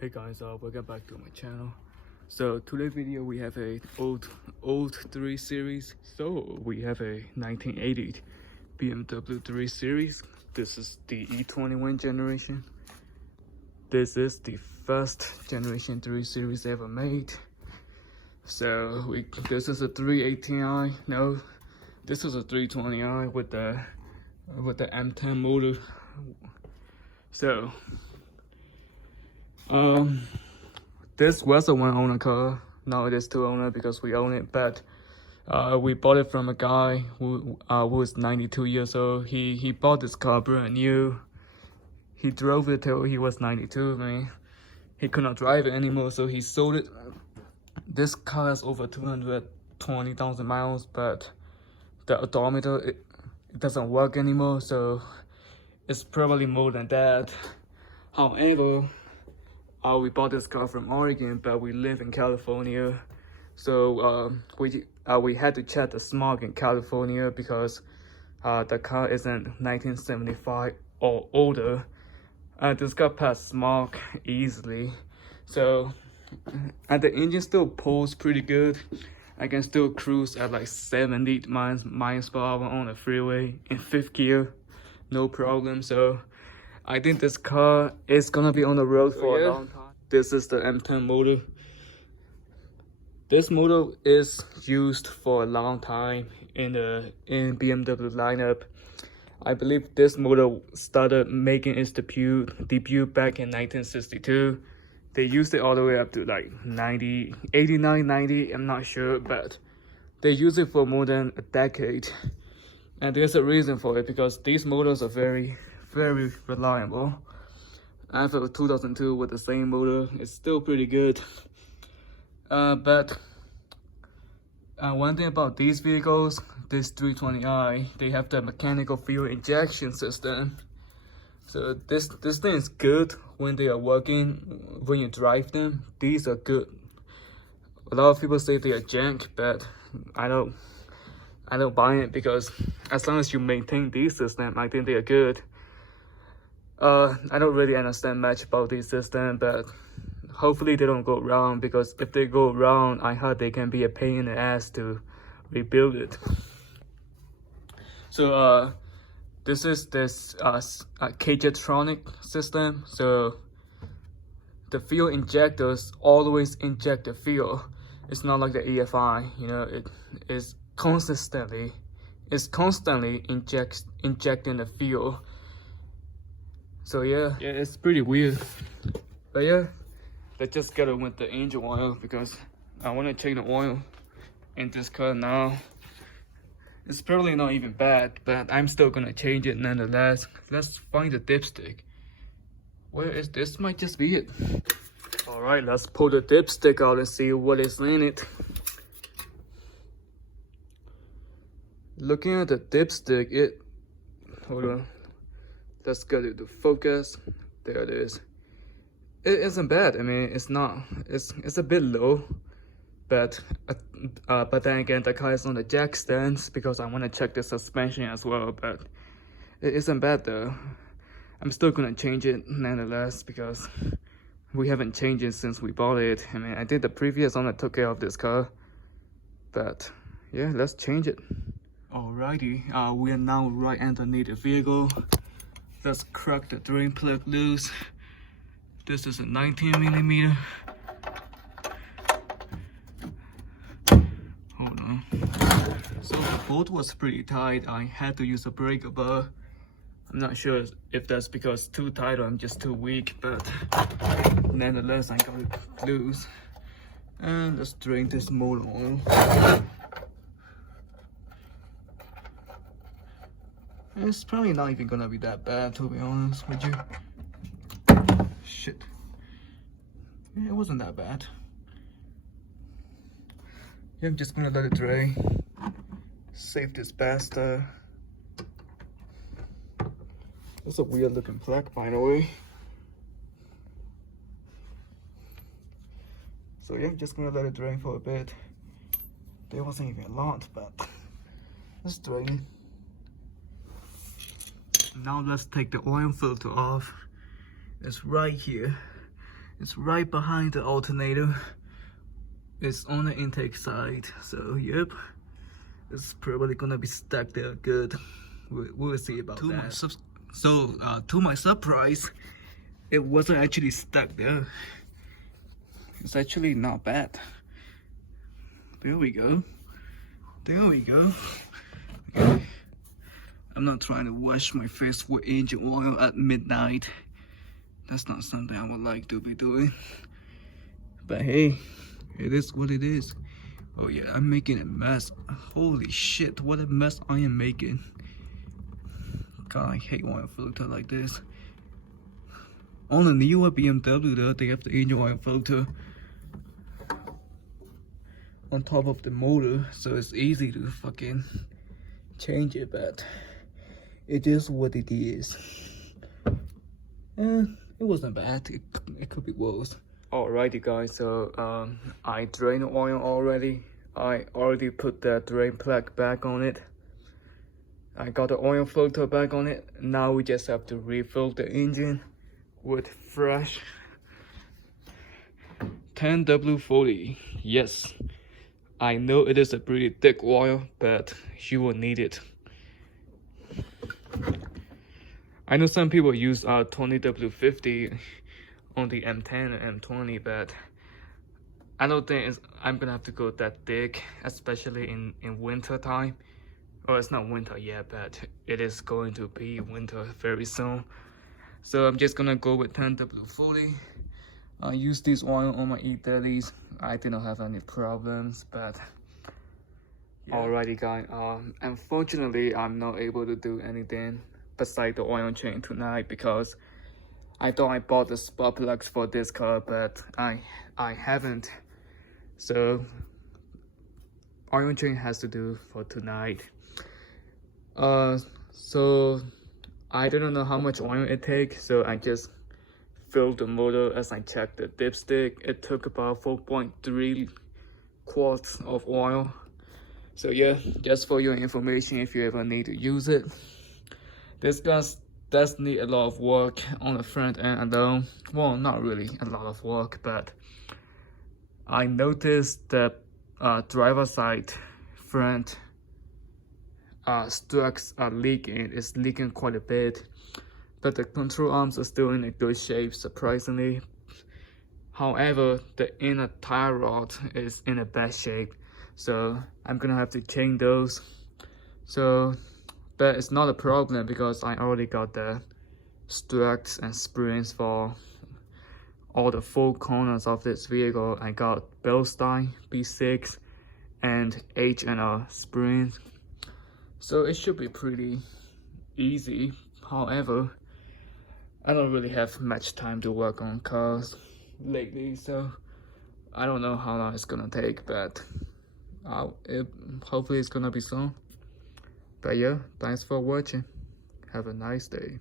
Hey guys, welcome back to my channel. So today's video we have a old 3 Series. So we have a 1980 BMW 3 Series. This is the E21 generation. This is the first generation 3 Series ever made. So this is a 318i. No, this is a 320i with the M10 motor. So this was a one owner car. Now it is two owner because we own it, but we bought it from a guy who was 92 years old. He bought this car brand new. He drove it till he was 92. Man, he could not drive it anymore, so he sold it. This car has over 220,000 miles, but the odometer it doesn't work anymore, so it's probably more than that. However, we bought this car from Oregon, but we live in California, so we had to check the smog in California because the car isn't 1975 or older. This car passed smog easily, so and the engine still pulls pretty good. I can still cruise at like 70 miles per hour on the freeway in 5th gear, no problem. So I think this car is gonna be on the road for a long time. This is the M10 motor. This motor is used for a long time in BMW lineup. I believe this motor started making its debut back in 1962. They used it all the way up to like 90, 89, 90, I'm not sure, but they use it for more than a decade. And there's a reason for it, because these motors are very reliable. I have a 2002 with the same motor. It's still pretty good. But one thing about these vehicles, this 320i, they have the mechanical fuel injection system. So this thing is good when they are working, when you drive them. These are good. A lot of people say they are junk, but I don't buy it, because as long as you maintain these systems, I think they are good. I don't really understand much about this system, but hopefully they don't go wrong, because if they go wrong, I heard they can be a pain in the ass to rebuild it. So this is Cagetronic system. So the fuel injectors always inject the fuel. It's not like the EFI, you know, it is constantly injecting the fuel. So yeah, it's pretty weird. But yeah, let's just get it with the engine oil, because I want to change the oil in this car now. It's probably not even bad, but I'm still gonna change it nonetheless. Let's find the dipstick. Where is this? Might just be it. All right, let's pull the dipstick out and see what is in it. Looking at the dipstick, hold on. Let's get it to focus. There it is. It isn't bad. I mean, it's not. It's a bit low, but then again, the car is on the jack stands because I want to check the suspension as well. But it isn't bad though. I'm still gonna change it nonetheless, because we haven't changed it since we bought it. I mean, I did the previous owner took care of this car, but yeah, let's change it. Alrighty, we are now right underneath the vehicle. Let's crack the drain plug loose. This is a 19mm. Hold on. So the bolt was pretty tight. I had to use a breaker bar. I'm not sure if that's because it's too tight or I'm just too weak, but nonetheless, I got it loose. And let's drain this motor oil. It's probably not even gonna be that bad, to be honest with you. Shit. Yeah, it wasn't that bad. Yeah, I'm just gonna let it drain. Save this bastard. That's a weird looking plug, by the way. So yeah, I'm just gonna let it drain for a bit. There wasn't even a lot, but let's drain it. Now let's take the oil filter off. It's right here. It's right behind the alternator. It's on the intake side, so yep, it's probably gonna be stuck there good. We'll see about that. To my surprise, it wasn't actually stuck there. It's actually not bad. There we go. There we go. Okay. I'm not trying to wash my face with engine oil at midnight. That's not something I would like to be doing. But hey, it is what it is. Oh yeah, I'm making a mess. Holy shit, what a mess I am making. God, I hate oil filter like this. On the newer BMW though, they have the engine oil filter on top of the motor, so it's easy to fucking change it, but it is what it is. And it wasn't bad, it could be worse. Alrighty guys, so I drained the oil already. I already put the drain plug back on it. I got the oil filter back on it. Now we just have to refill the engine with fresh 10W40. Yes, I know it is a pretty thick oil, but you will need it. I know some people use 20W50 on the M10 and M20, but I don't think I'm gonna have to go that thick, especially in winter time. Well, it's not winter yet, but it is going to be winter very soon. So I'm just gonna go with 10W40. I use this oil on my E30s. I didn't have any problems, but yeah. Alrighty guys, unfortunately I'm not able to do anything besides the oil change tonight because I thought I bought the spark plugs for this car, but I haven't. So oil change has to do for tonight. So I don't know how much oil it takes, so I just filled the motor as I checked the dipstick. It took about 4.3 quarts of oil. So yeah, just for your information, if you ever need to use it. This does need a lot of work on the front end alone. Well, not really a lot of work, but I noticed that driver side front struts are leaking. It's leaking quite a bit, but the control arms are still in a good shape, surprisingly. However, the inner tie rod is in a bad shape, so I'm gonna have to change those. So, but it's not a problem because I already got the struts and springs for all the four corners of this vehicle. I got Bilstein B6 and H&R springs. So it should be pretty easy. However, I don't really have much time to work on cars lately, so I don't know how long it's gonna take, but hopefully it's gonna be soon. But yeah, thanks for watching. Have a nice day.